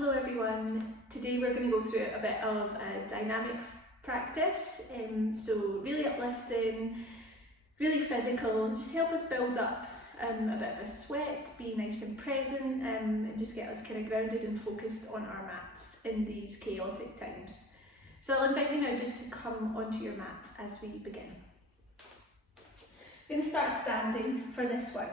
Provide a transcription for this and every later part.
Hello everyone. Today we're going to go through a bit of a dynamic practice, so really uplifting, really physical, just help us build up a bit of a sweat, be nice and present, and just get us kind of grounded and focused on our mats in these chaotic times. So I'll invite you now just to come onto your mat as we begin. We're going to start standing for this one.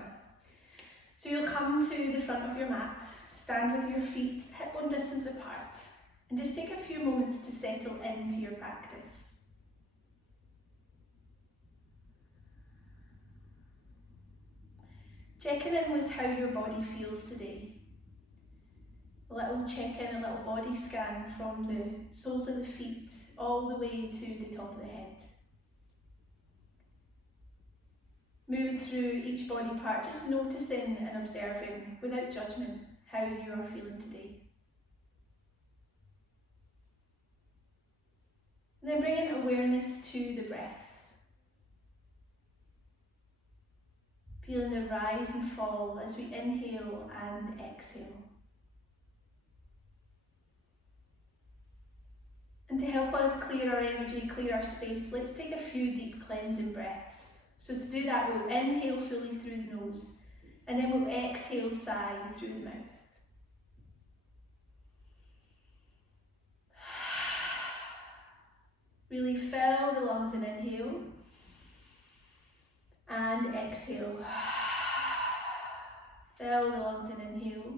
So you'll come to the front of your mat, stand with your feet hip-bone distance apart, and just take a few moments to settle into your practice. Checking in with how your body feels today. A little check-in, a little body scan from the soles of the feet all the way to the top of the head. Move through each body part, just noticing and observing without judgment how you are feeling today. And then bringing awareness to the breath. Feeling the rise and fall as we inhale and exhale. And to help us clear our energy, clear our space, let's take a few deep cleansing breaths. So to do that, we'll inhale fully through the nose, and then we'll exhale, sigh through the mouth. Really fill the lungs and inhale, and exhale. Fill the lungs and inhale,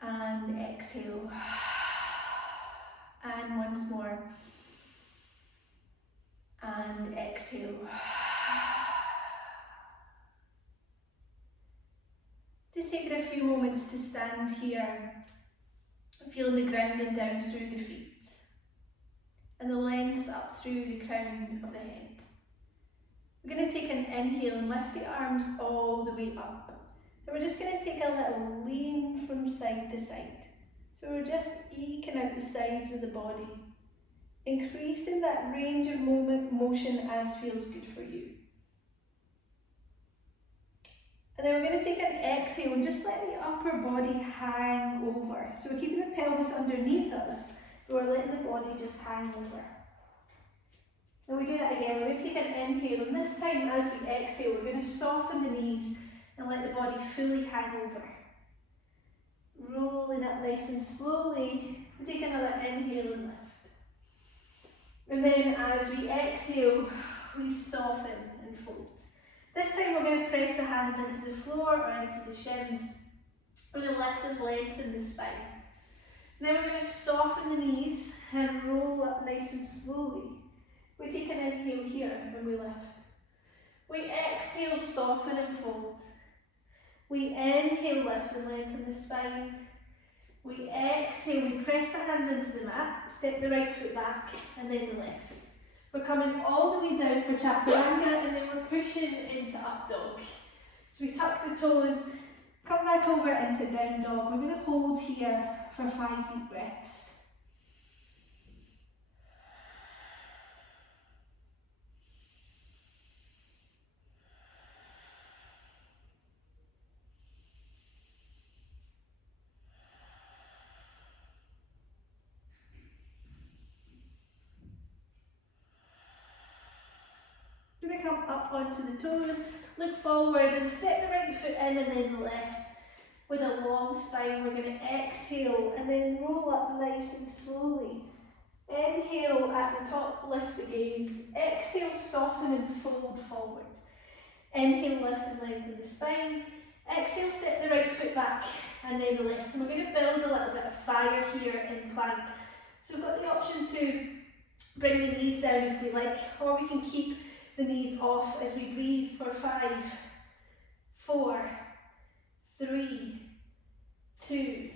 and exhale. And once more. And exhale. Just taking a few moments to stand here, feeling the grounding down through the feet and the length up through the crown of the head. We're going to take an inhale and lift the arms all the way up. And we're just going to take a little lean from side to side. So we're just eking out the sides of the body, increasing that range of motion as feels good for you. And then we're going to take an exhale and just let the upper body hang over. So we're keeping the pelvis underneath us, but we're letting the body just hang over. And we do that again. We're going to take an inhale, and this time as we exhale, we're going to soften the knees and let the body fully hang over. Rolling up nice and slowly. We take another inhale and lift. And then as we exhale, we soften and fold. This time we're going to press the hands into the floor or into the shins. We're going to lift and lengthen the spine. And then we're going to soften the knees and roll up nice and slowly. We take an inhale here and we lift. We exhale, soften and fold. We inhale, lift and lengthen the spine. We exhale, we press the hands into the mat, step the right foot back and then the left. We're coming all the way down for chaturanga and then we're pushing into up dog. So we tuck the toes, come back over into down dog. We're going to hold here for 5 deep breaths. Going to come up onto the toes, look forward and step the right foot in and then the left. With a long spine, we're going to exhale and then roll up nice and slowly. Inhale at the top, lift the gaze. Exhale, soften and fold forward. Inhale, lift and lengthen the spine. Exhale, step the right foot back and then the left. And we're going to build a little bit of fire here in plank. So we've got the option to bring the knees down if we like, or we can keep the knees off as we breathe for 5, 4, 3, 2,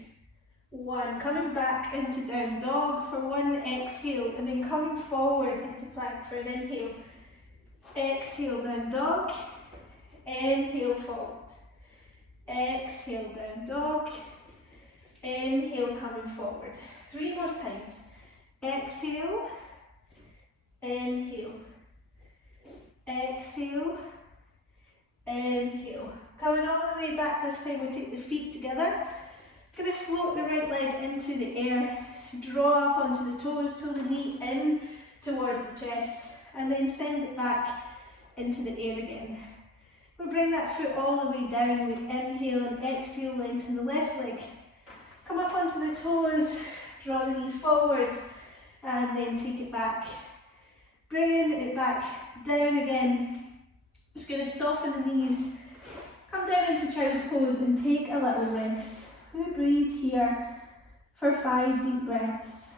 1. Coming back into down dog for 1 exhale and then coming forward into plank for an inhale. Exhale, down dog. Inhale, fold. Exhale, down dog. Inhale, coming forward. 3 more times. Exhale. Inhale. Exhale, inhale. Coming all the way back, this time we take the feet together Going to float the right leg into the air, draw up onto the toes, pull the knee in towards the chest, and then send it back into the air again. We'll bring that foot all the way down. We inhale and exhale, lengthen the left leg. Come up onto the toes, draw the knee forward, and then take it back. Bringing it back down again. Just going to soften the knees. Come down into child's pose and take a little rest. I'm going to breathe here for 5 deep breaths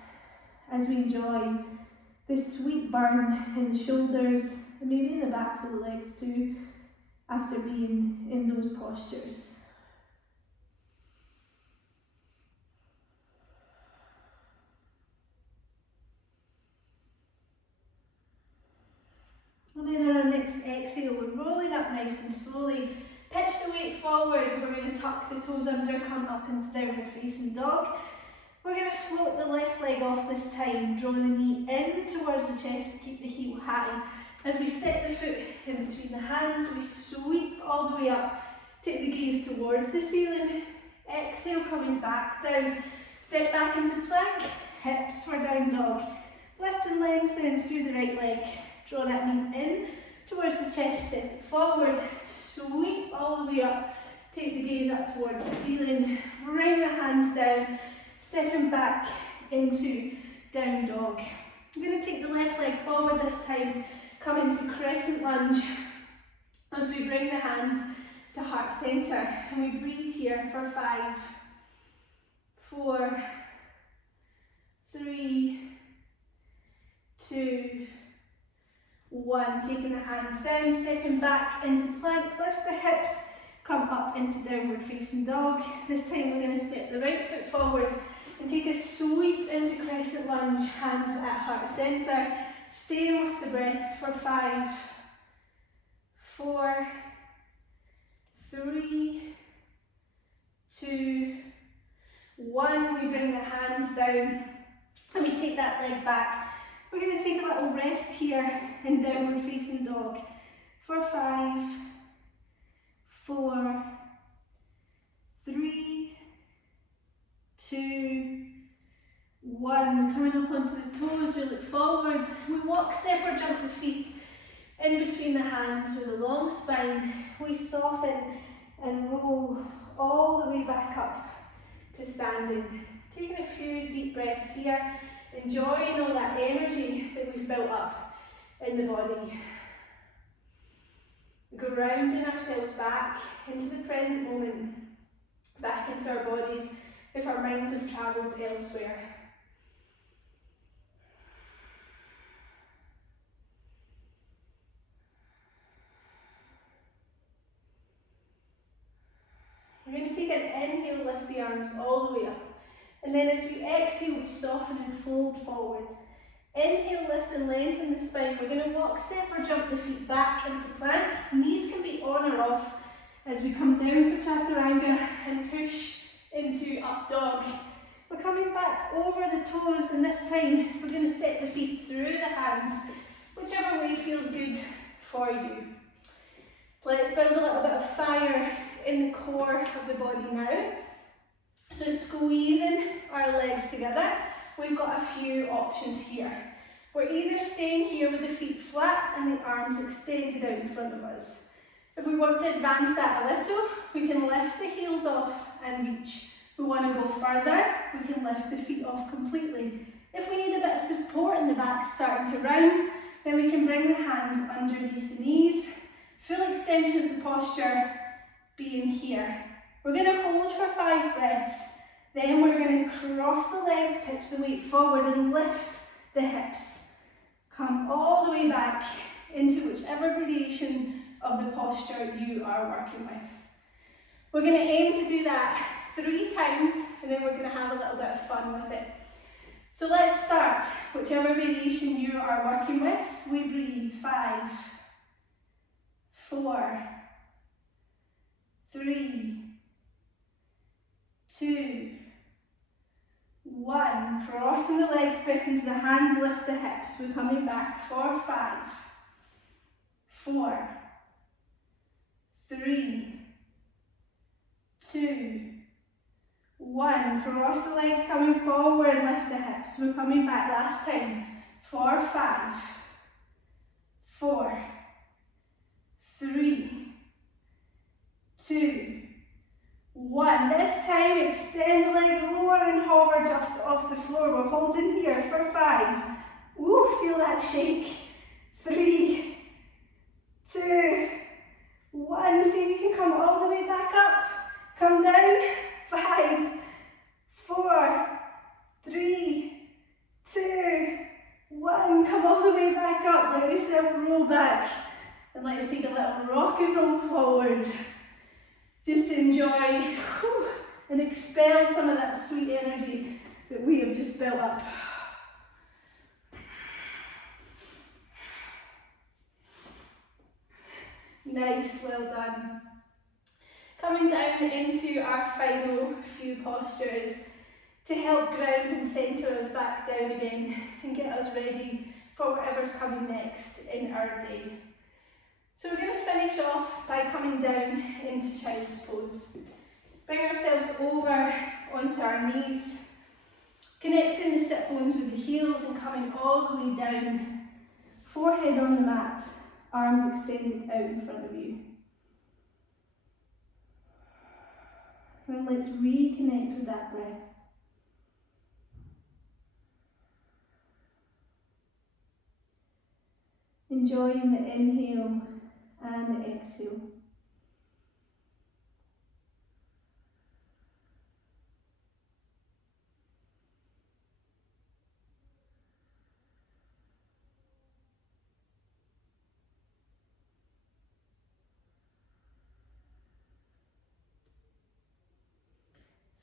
as we enjoy this sweet burn in the shoulders and maybe in the backs of the legs too after being in those postures. And then on our next exhale, we're rolling up nice and slowly. Pitch the weight forwards. We're going to tuck the toes under, come up into downward facing dog. We're going to float the left leg off this time. Draw the knee in towards the chest, but keep the heel high. As we step the foot in between the hands, we sweep all the way up. Take the gaze towards the ceiling. Exhale, coming back down. Step back into plank. Hips for down dog. Lift and lengthen through the right leg. Draw that knee in towards the chest, step it forward, sweep all the way up, take the gaze up towards the ceiling, bring the hands down, stepping back into down dog. I'm going to take the left leg forward this time, come into crescent lunge as we bring the hands to heart centre, and we breathe here for 5, 4, 3, 2, 1, taking the hands down, stepping back into plank, lift the hips, come up into downward facing dog. This time we're going to step the right foot forward and take a sweep into crescent lunge, hands at heart centre. Stay with the breath for 5, 4, 3, 2, 1. We bring the hands down and we take that leg back. We're going to take a little rest here in downward facing dog for 5, 4, 3, 2, 1. Coming up onto the toes, we look forward. We walk, step or jump the feet in between the hands with a long spine. We soften and roll all the way back up to standing. Taking a few deep breaths here. Enjoying all that energy that we've built up in the body. We go rounding ourselves back into the present moment, back into our bodies if our minds have travelled elsewhere. We're going to take an inhale, lift the arms all the way up. And then as we exhale, we soften and fold forward. Inhale, lift and lengthen the spine. We're going to walk, step or jump the feet back into plank. Knees can be on or off as we come down for chaturanga and push into up dog. We're coming back over the toes, and this time we're going to step the feet through the hands, whichever way feels good for you. Let's build a little bit of fire in the core of the body now. So squeezing our legs together, we've got a few options here. We're either staying here with the feet flat and the arms extended out in front of us. If we want to advance that a little, we can lift the heels off and reach. If we want to go further, we can lift the feet off completely. If we need a bit of support in the back starting to round, then we can bring the hands underneath the knees. Full extension of the posture being here. We're going to hold for 5 breaths, then we're going to cross the legs, pitch the weight forward and lift the hips. Come all the way back into whichever variation of the posture you are working with. We're going to aim to do that 3 times and then we're going to have a little bit of fun with it. So let's start, whichever variation you are working with. We breathe 5, 4, 3, 2, 1. Crossing the legs, press into the hands, lift the hips. We're coming back for 5, 4, 3, 2, 1. Cross the legs coming forward, lift the hips. We're coming back last time. For 5, 4, 3, 2, 1. This time extend the legs lower and hover just off the floor. We're holding here for 5. Ooh, feel that shake. 3, 2, 1. See if you can come all the way back up. Come down. 5, 4, 3, 2, 1. Come all the way back up. Let yourself roll back. And let's take a little rock and roll forward. Just enjoy and expel some of that sweet energy that we have just built up. Nice, well done. Coming down into our final few postures to help ground and centre us back down again and get us ready for whatever's coming next in our day. So we're going to finish off by coming down into child's pose. Bring ourselves over onto our knees, connecting the sit bones with the heels and coming all the way down, forehead on the mat, arms extended out in front of you. And let's reconnect with that breath. Enjoying the inhale and the exhale.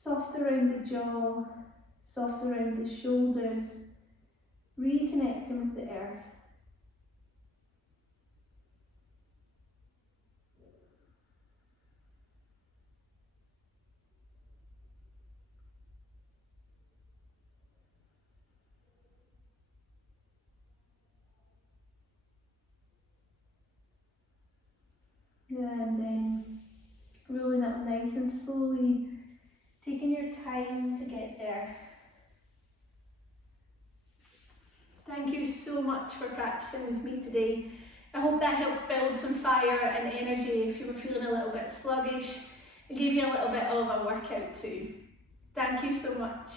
Soft around the jaw, soft around the shoulders, reconnecting with the earth. And then rolling up nice and slowly, taking your time to get there. Thank you so much for practicing with me today. I hope that helped build some fire and energy if you were feeling a little bit sluggish. It gave you a little bit of a workout too. Thank you so much.